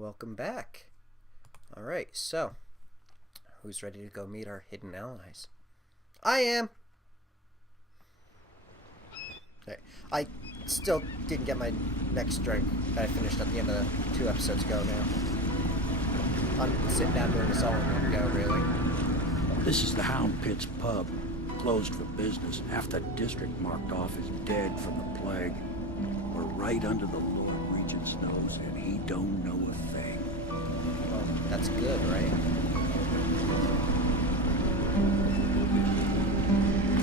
Welcome back. Alright, so who's ready to go meet our hidden allies? I am! Okay. I still didn't get my next drink that I finished at the end of 2 episodes ago now. I'm sitting down doing this all in one go, really. This is the Hound Pit's pub. Closed for business. Half the district marked off as dead from the plague. We're right under the Lord Regent's nose, and he don't know a thing. Well, that's good, right?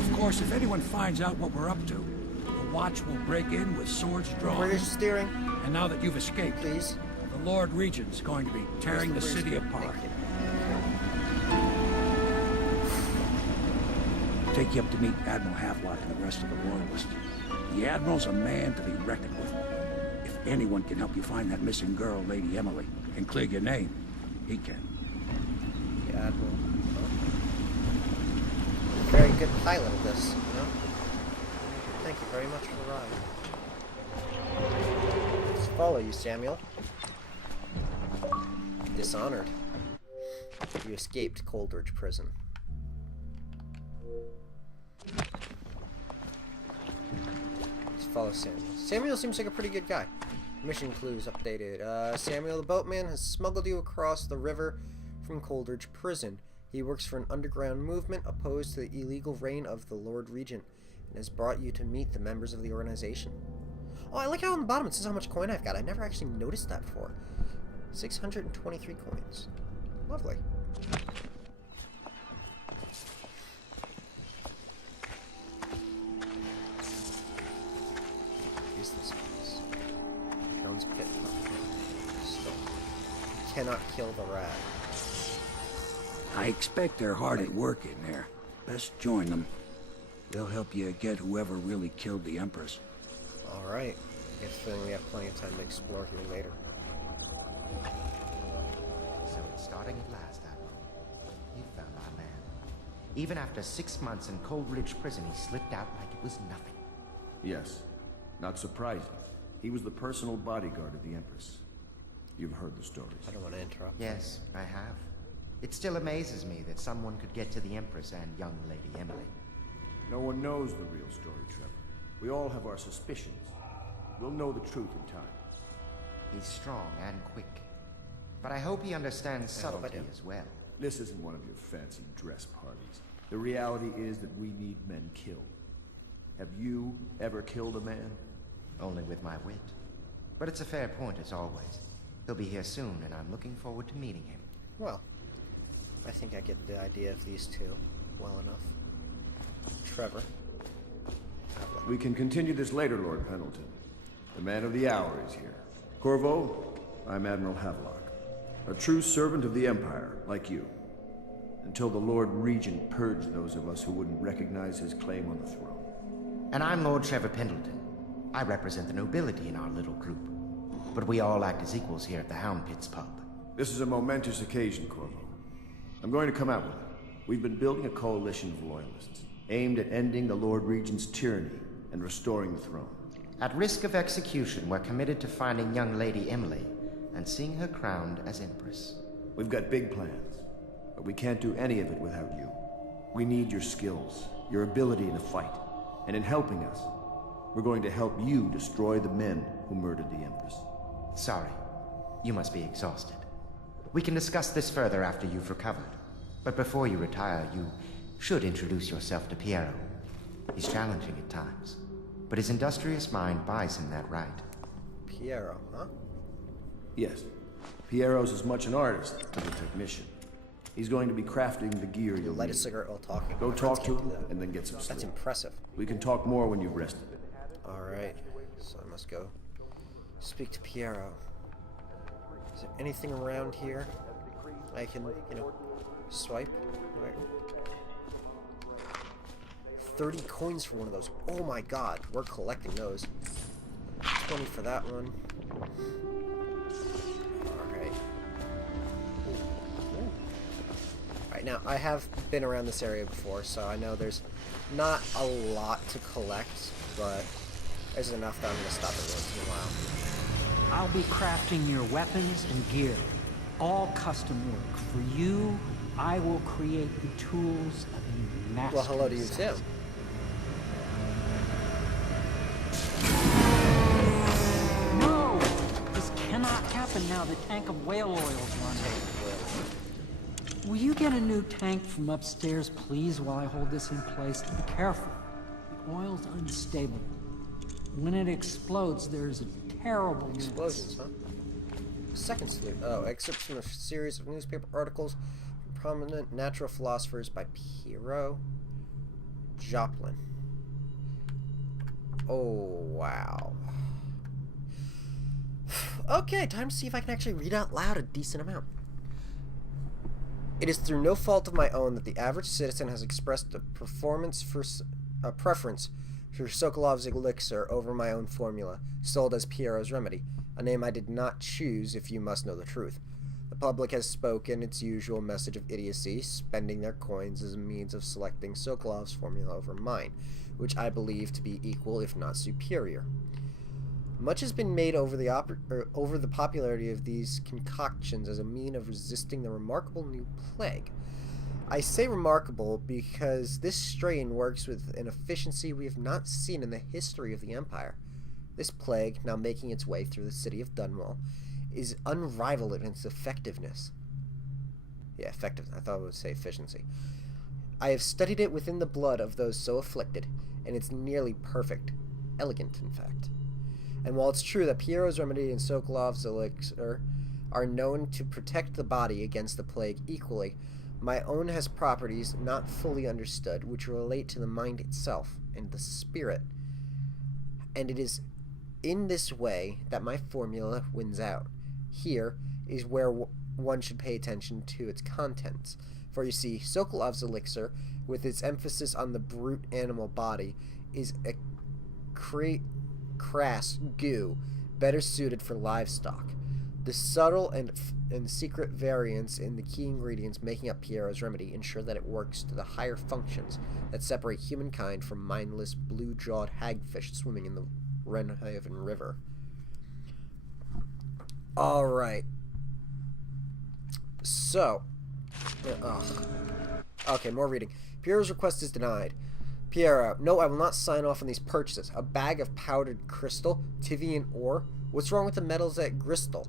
Of course, if anyone finds out what we're up to, the Watch will break in with swords drawn. Where's steering? And now that you've escaped, Please. the Lord Regent's going to be tearing the city apart. Take you up to meet Admiral Havelock and the rest of the Loyalists. The Admiral's a man to be reckoned with. If anyone can help you find that missing girl, Lady Emily, and clear your name, he can. The Admiral. Oh. Very good pilot of this, you know? Thank you very much for the ride. Let's follow you, Samuel. Dishonored. You escaped Coldridge Prison. Let's follow Samuel. Samuel seems like a pretty good guy. Mission clues updated. Samuel the boatman has smuggled you across the river from Coldridge Prison. He works for an underground movement opposed to the illegal reign of the Lord Regent and has brought you to meet the members of the organization. Oh, I like how on the bottom it says how much coin I've got. I never actually noticed that before. 623 coins. Lovely. Use this place. Hound's Pit. Still. You cannot kill the rat. I expect they're hard at work in there. Best join them. They'll help you get whoever really killed the Empress. Alright. I have a feeling we have plenty of time to explore here later. So it's starting at last, Admiral. You found our man. Even after 6 months in Coldridge Prison, he slipped out like it was nothing. Yes. Not surprising. He was the personal bodyguard of the Empress. You've heard the stories. I don't want to interrupt. Yes, I have. It still amazes me that someone could get to the Empress and young Lady Emily. No one knows the real story, Trevor. We all have our suspicions. We'll know the truth in time. He's strong and quick. But I hope he understands subtlety as well. This isn't one of your fancy dress parties. The reality is that we need men killed. Have you ever killed a man? Only with my wit. But it's a fair point as always. He'll be here soon, and I'm looking forward to meeting him. Well, I think I get the idea of these two well enough. Trevor. We can continue this later, Lord Pendleton. The man of the hour is here. Corvo, I'm Admiral Havelock. A true servant of the Empire, like you. Until the Lord Regent purged those of us who wouldn't recognize his claim on the throne. And I'm Lord Trevor Pendleton. I represent the nobility in our little group. But we all act as equals here at the Hound Pit's pub. This is a momentous occasion, Corvo. I'm going to come out with it. We've been building a coalition of loyalists, aimed at ending the Lord Regent's tyranny and restoring the throne. At risk of execution, we're committed to finding young Lady Emily and seeing her crowned as Empress. We've got big plans, but we can't do any of it without you. We need your skills, your ability in a fight, and in helping us, we're going to help you destroy the men who murdered the Empress. Sorry. You must be exhausted. We can discuss this further after you've recovered. But before you retire, you should introduce yourself to Piero. He's challenging at times, but his industrious mind buys him that right. Piero, huh? Yes. Piero's as much an artist as a technician. He's going to be crafting the gear you'll Light a need. cigarette while talking. Go My talk friends to can't him do that. and then get some sleep. That's impressive. We can talk more when you've rested. Alright, so I must go speak to Piero. Is there anything around here I can, swipe? Right. 30 coins for one of those. Oh my god, we're collecting those. 20 for that one. Alright. Alright, now I have been around this area before, so I know there's not a lot to collect, but there's enough that I'm going to stop it once in a while. I'll be crafting your weapons and gear. All custom work. For you, I will create the tools of a master. Well, hello to you too. No! This cannot happen now. The tank of whale oil is running. Will you get a new tank from upstairs, please, while I hold this in place? Be careful. The oil's unstable. When it explodes, there's a terrible mess. Explosions, huh? Second salute. Oh, excerpts from a series of newspaper articles from prominent natural philosophers by Piero Joplin. Oh, wow. Okay, time to see if I can actually read out loud a decent amount. It is through no fault of my own that the average citizen has expressed a preference for Sokolov's elixir over my own formula, sold as Piero's remedy, a name I did not choose if you must know the truth. The public has spoken its usual message of idiocy, spending their coins as a means of selecting Sokolov's formula over mine, which I believe to be equal if not superior. Much has been made over the popularity of these concoctions as a mean of resisting the remarkable new plague. I say remarkable because this strain works with an efficiency we have not seen in the history of the Empire. This plague, now making its way through the city of Dunwall, is unrivaled in its effectiveness. Yeah, effective. I thought it would say efficiency. I have studied it within the blood of those so afflicted, and it's nearly perfect. Elegant, in fact. And while it's true that Piero's remedy and Sokolov's elixir are known to protect the body against the plague equally, my own has properties not fully understood which relate to the mind itself and the spirit. And it is in this way that my formula wins out. Here is where one should pay attention to its contents. For you see, Sokolov's elixir, with its emphasis on the brute animal body, is a crass goo, better suited for livestock. The subtle and secret variants in the key ingredients making up Piero's remedy ensure that it works to the higher functions that separate humankind from mindless blue-jawed hagfish swimming in the Wrenhaven River. Alright. So. Okay, more reading. Piero's request is denied. Piero, no, I will not sign off on these purchases. A bag of powdered crystal, Tivian ore. What's wrong with the metals at Bristol?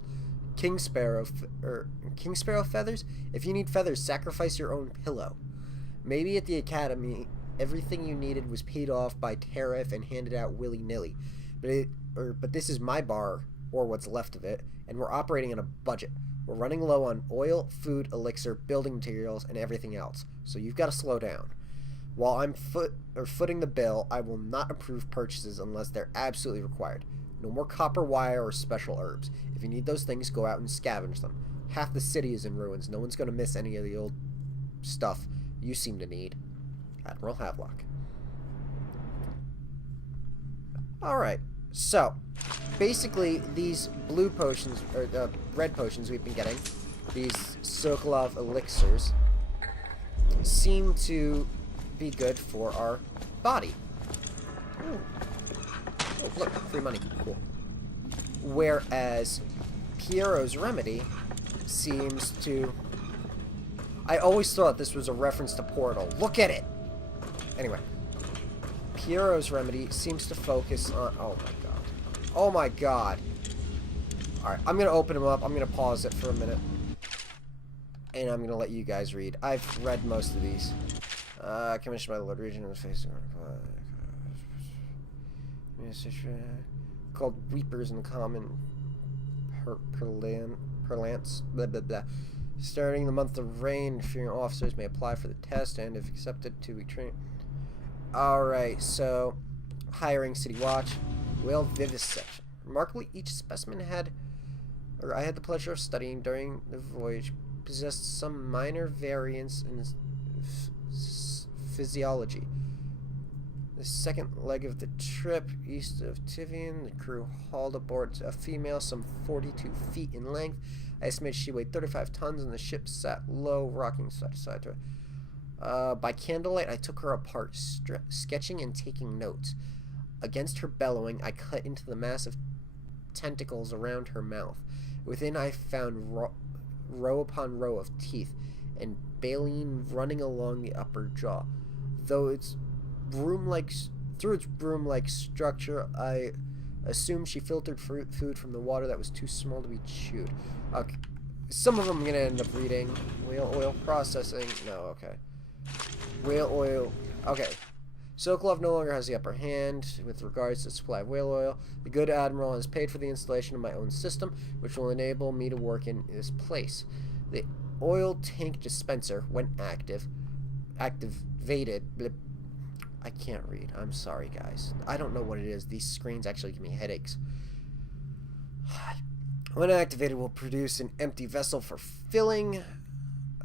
King Sparrow feathers? If you need feathers, sacrifice your own pillow. Maybe at the academy, everything you needed was paid off by tariff and handed out willy-nilly. But this is my bar, or what's left of it, and we're operating on a budget. We're running low on oil, food, elixir, building materials, and everything else. So you've got to slow down. While I'm footing the bill, I will not approve purchases unless they're absolutely required. No more copper wire or special herbs. If you need those things, go out and scavenge them. Half the city is in ruins. No one's going to miss any of the old stuff you seem to need. Admiral Havelock. Alright, so, basically, these blue potions, or the red potions we've been getting, these Sokolov elixirs, seem to be good for our body. Ooh. Oh, look, free money. Cool. Whereas Piero's remedy seems to... I always thought this was a reference to Portal. Look at it! Anyway. Piero's remedy seems to focus on... Oh my god. Oh my god. Alright, I'm going to open them up. I'm going to pause it for a minute. And I'm going to let you guys read. I've read most of these. Commissioned by the Lord Regent in the face of... called Weepers in the common parlance. Blah, blah, blah. Starting the month of rain, inferior officers may apply for the test, and if accepted, 2-week training. Alright, so hiring City Watch, whale vivisection. Remarkably, each specimen I had the pleasure of studying during the voyage, possessed some minor variance in physiology. The second leg of the trip, east of Tivian, the crew hauled aboard a female some 42 feet in length. I estimate she weighed 35 tons, and the ship sat low, rocking side to side. By candlelight, I took her apart, sketching and taking notes. Against her bellowing, I cut into the mass of tentacles around her mouth. Within I found row upon row of teeth, and baleen running along the upper jaw. Through its broom-like structure, I assumed she filtered food from the water that was too small to be chewed. Okay. Some of them I'm gonna end up reading. Whale oil processing. No, okay. Whale oil. Okay. Sokolov no longer has the upper hand with regards to the supply of whale oil. The good admiral has paid for the installation of my own system, which will enable me to work in this place. The oil tank dispenser, when activated. Blip. I can't read. I'm sorry, guys. I don't know what it is. These screens actually give me headaches. When activated, will produce an empty vessel for filling.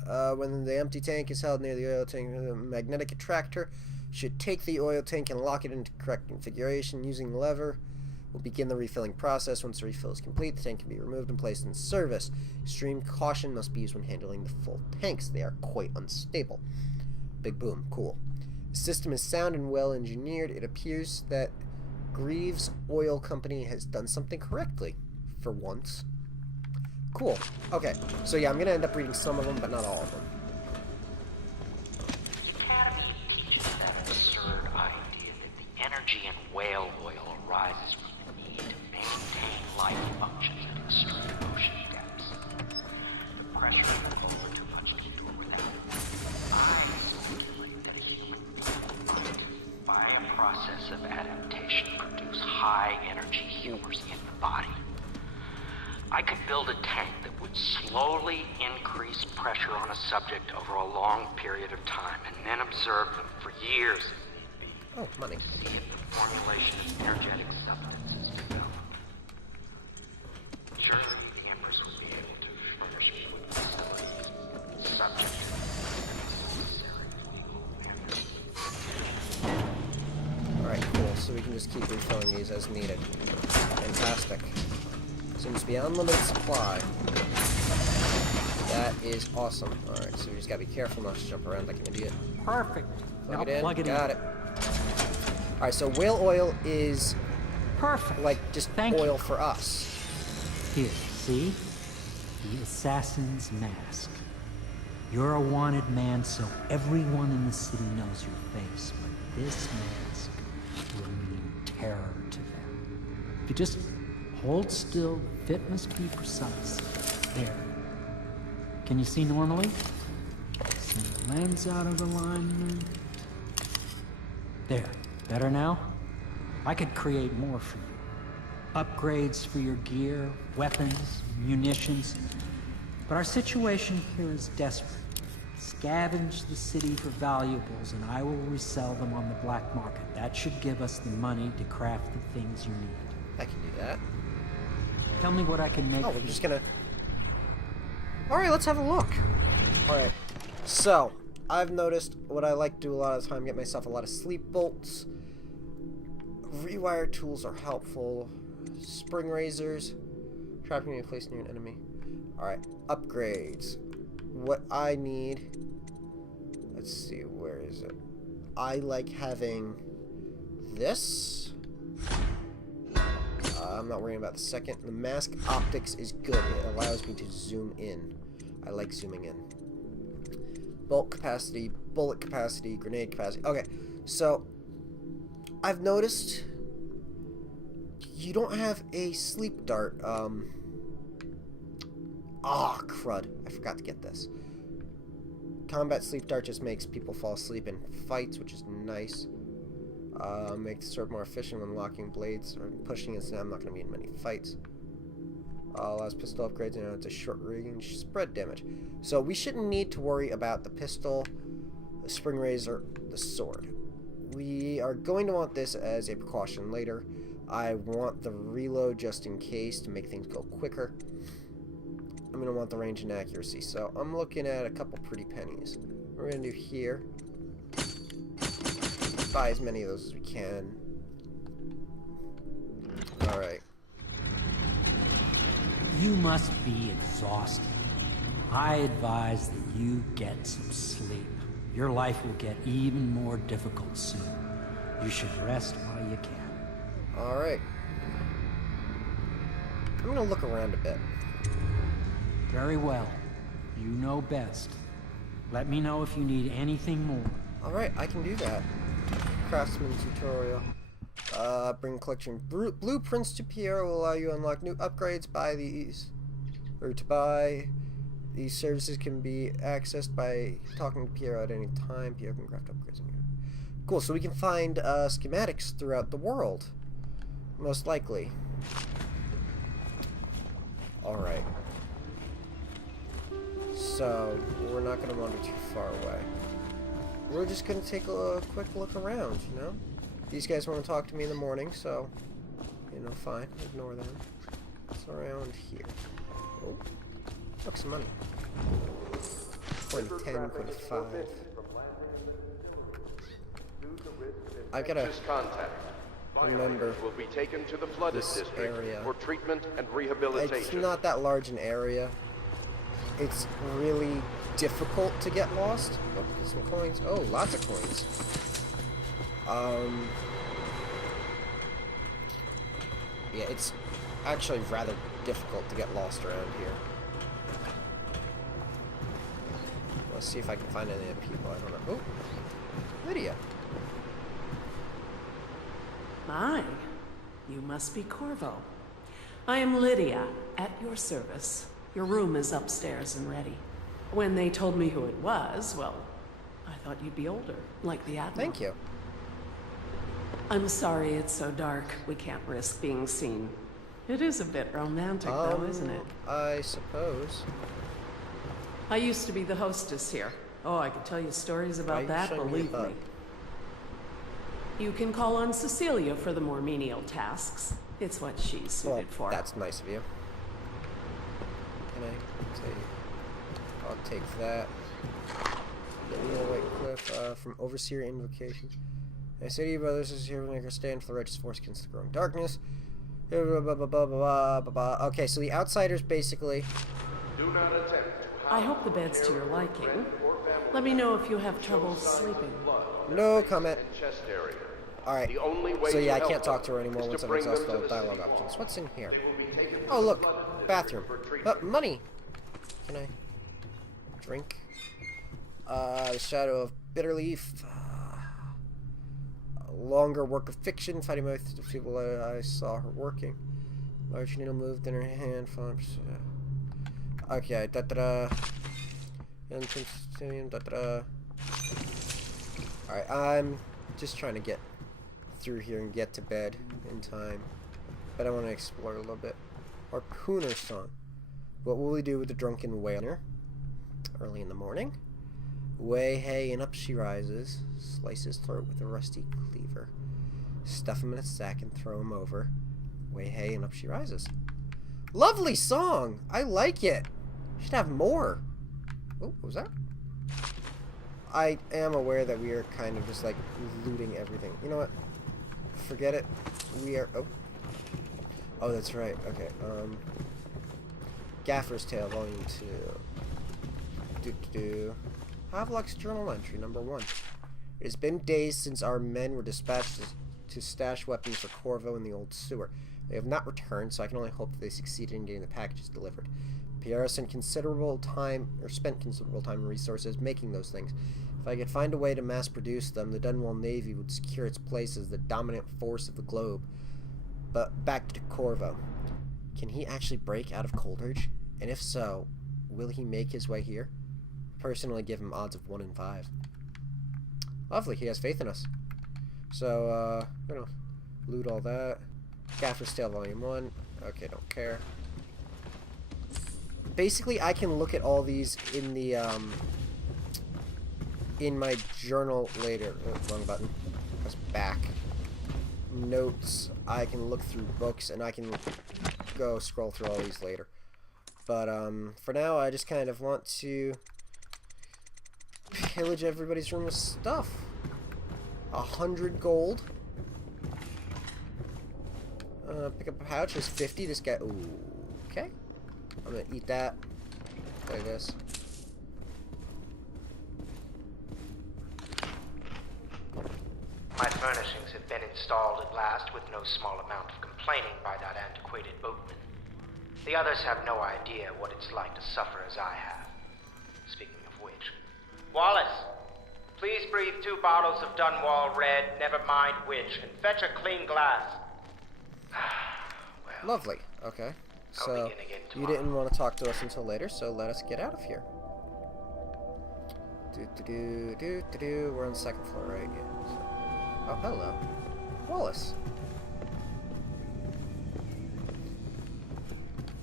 When the empty tank is held near the oil tank, the magnetic attractor should take the oil tank and lock it into correct configuration. Using the lever, will begin the refilling process. Once the refill is complete, the tank can be removed and placed in service. Extreme caution must be used when handling the full tanks. They are quite unstable. Big boom. Cool. The system is sound and well engineered. It appears that Greaves Oil Company has done something correctly. For once. Cool. Okay. So yeah, I'm going to end up reading some of them, but not all of them. The Academy teaches that absurd idea that the energy in whale oil arises from the need to maintain life functions at extreme ocean depths. The pressure of the hull too much to endure without. I speculate that a human being might, by a process of adaptation, produce high energy humors in the body. I could build a tank that would slowly increase pressure on a subject over a long period of time, and then observe them for years if need be. Oh, money. To see if the formulation of energetic substances developed. Surely the Empress would be able to furnish me with facilities, subject to necessary legal. Alright, cool. So we can just keep refilling these as needed. Fantastic. Seems to be unlimited supply. That is awesome. Alright, so we just gotta be careful not to jump around like an idiot. Perfect. Plug Now it in. plug it Got in. it. Alright, so whale oil is Perfect. like just Thank oil you. for us. Here, see? The assassin's mask. You're a wanted man, so everyone in the city knows your face, but this mask will mean terror to them. If you just hold still, the fit must be precise. There. Can you see normally? Send the lens out of alignment. There. Better now? I could create more for you. Upgrades for your gear, weapons, munitions. But our situation here is desperate. Scavenge the city for valuables and I will resell them on the black market. That should give us the money to craft the things you need. I can do that. Tell me what I can make. Oh, we're just gonna... Alright, let's have a look. Alright, so, I've noticed what I like to do a lot of the time, get myself a lot of sleep bolts. Rewire tools are helpful. Spring razors. Trapping a place near an enemy. Alright, upgrades. What I need... Let's see, where is it? I like having this. I'm not worrying about the second. The mask optics is good. It allows me to zoom in. I like zooming in. Bulk capacity, bullet capacity, grenade capacity. Okay, so I've noticed you don't have a sleep dart. Crud. I forgot to get this. Combat sleep dart just makes people fall asleep in fights, which is nice. Makes the sword more efficient when locking blades or pushing it, so I'm not going to be in many fights. Allows pistol upgrades, and it's a short range spread damage. So we shouldn't need to worry about the pistol, the spring razor, the sword. We are going to want this as a precaution later. I want the reload just in case to make things go quicker. I'm going to want the range and accuracy, so I'm looking at a couple pretty pennies. What we're going to do here, buy as many of those as we can. Alright. You must be exhausted. I advise that you get some sleep. Your life will get even more difficult soon. You should rest while you can. Alright. I'm gonna look around a bit. Very well. You know best. Let me know if you need anything more. Alright, I can do that. Craftsman tutorial. Bring collection blueprints to Piero will allow you to unlock new upgrades. Buy these. Or to buy. These services can be accessed by talking to Piero at any time. Piero can craft upgrades. Cool, so we can find schematics throughout the world. Most likely. Alright. So, we're not going to wander too far away. We're just going to take a quick look around, you know? These guys want to talk to me in the morning, so, you know, fine. Ignore them. What's around here? Oh, look, some money. 2010, 25. I gotta remember will be taken to the flooded this district area. for treatment and rehabilitation. It's not that large an area. It's really difficult to get lost. Oh, get some coins. Oh, lots of coins. Yeah, it's actually rather difficult to get lost around here. Let's see if I can find any other people. I don't know. Oh, Lydia. My, you must be Corvo. I am Lydia, at your service. Your room is upstairs and ready. When they told me who it was, well, I thought you'd be older, like the Admiral. Thank you. I'm sorry it's so dark. We can't risk being seen. It is a bit romantic, though, isn't it? I suppose. I used to be the hostess here. Oh, I could tell you stories Why about you that, showing me believe the bug? me. You can call on Cecilia for the more menial tasks. It's what she's suited Well, for. that's nice of you. Can I take? I'll take that. Get me a white cliff from Overseer Invocation. I say to you, brothers, this is here to make her stand for the righteous force against the growing darkness. Okay, so the outsiders basically. Do not attempt. I hope the bed's to your liking. Let me know if you have trouble sleeping. No comment. Chest area. Alright. The only way So yeah, I to can't help talk to her them anymore is once to I've bring them exhausted to all the the dialogue sea. options. What's in here? They will be taken to Oh the look, flooded bathroom. district for treatment. Money. Can I drink? The Shadow of Bitterleaf. A longer work of fiction, fighting with the people I saw her working. Large needle moved in her hand. Okay, da-da-da. Entrance to da-da-da. Alright, I'm just trying to get through here and get to bed in time. But I want to explore a little bit. Harpooner song. What will we do with the drunken whaler? Early in the morning. Way, hey, and up she rises. Slice his throat with a rusty cleaver. Stuff him in a sack and throw him over. Way, hey, and up she rises. Lovely song! I like it! Should have more. Oh, what was that? I am aware that we are kind of just like looting everything. You know what? Forget it. We are. Oh. Oh, that's right. Okay. Gaffer's Tale, Volume 2. Havelock's Journal Entry, number 1. It has been days since our men were dispatched to stash weapons for Corvo in the old sewer. They have not returned, so I can only hope that they succeeded in getting the packages delivered. Piero spent considerable time and resources making those things. If I could find a way to mass produce them, the Dunwall Navy would secure its place as the dominant force of the globe. But back to Corvo. Can he actually break out of Coldridge? And if so, will he make his way here? Personally, give him odds of 1 in 5. Lovely, he has faith in us. So, we're gonna loot all that. Gaffer's Tale Volume 1. Okay, don't care. Basically, I can look at all these in the, in my journal later. Oh, wrong button. Press back. Notes. I can look through books, and I can go scroll through all these later. But, for now, I just kind of want to pillage everybody's room with stuff. 100 gold. Pick up a pouch. There's 50. This guy. Ooh, okay. I'm gonna eat that. I guess. My furnishings have been installed at last with no small amount of complaining by that antiquated boatman. The others have no idea what it's like to suffer as I have. Speaking of which, Wallace, please breathe 2 bottles of Dunwall Red, never mind which, and fetch a clean glass. Well, Lovely. Okay. I'll So, begin again you tomorrow. didn't want to talk to us until later, so let us get out of here. We're on the 2nd floor, right? Yeah. So. Oh, hello. Wallace.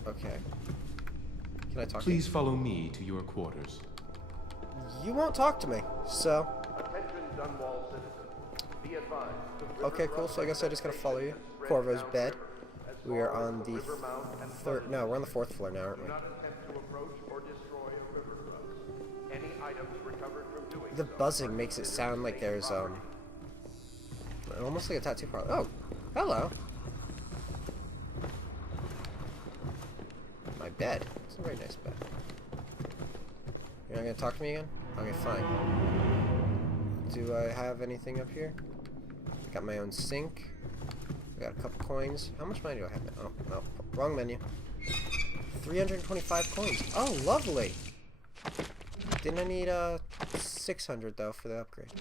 Okay. Can I talk Please follow me to your quarters. to you? You won't talk to me, so... Attention Dunwall citizens. Be advised. the Okay, river cool. So I guess I just gotta follow you. spread Corvo's down bed. river as We are far on as the river mouth and third... No, we're on the 4th floor now, aren't Do we? not attempt to approach or destroy a river cross. Any items recovered from doing The so buzzing are makes it considered sound like state there's, property. almost like a tattoo parlor. Oh, hello. My bed. It's a very nice bed. You're not gonna talk to me again? Okay, fine. Do I have anything up here? I got my own sink. I got a couple coins. How much money do I have now? Oh, no. Wrong menu. 325 coins. Oh, lovely. Didn't I need 600 though for the upgrade?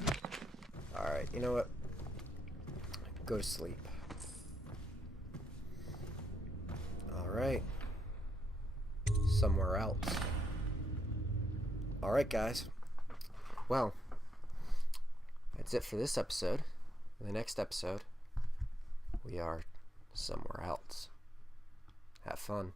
Alright, you know what? Go to sleep. Alright. Somewhere else. Alright, guys. Well, that's it for this episode. In the next episode, we are somewhere else. Have fun.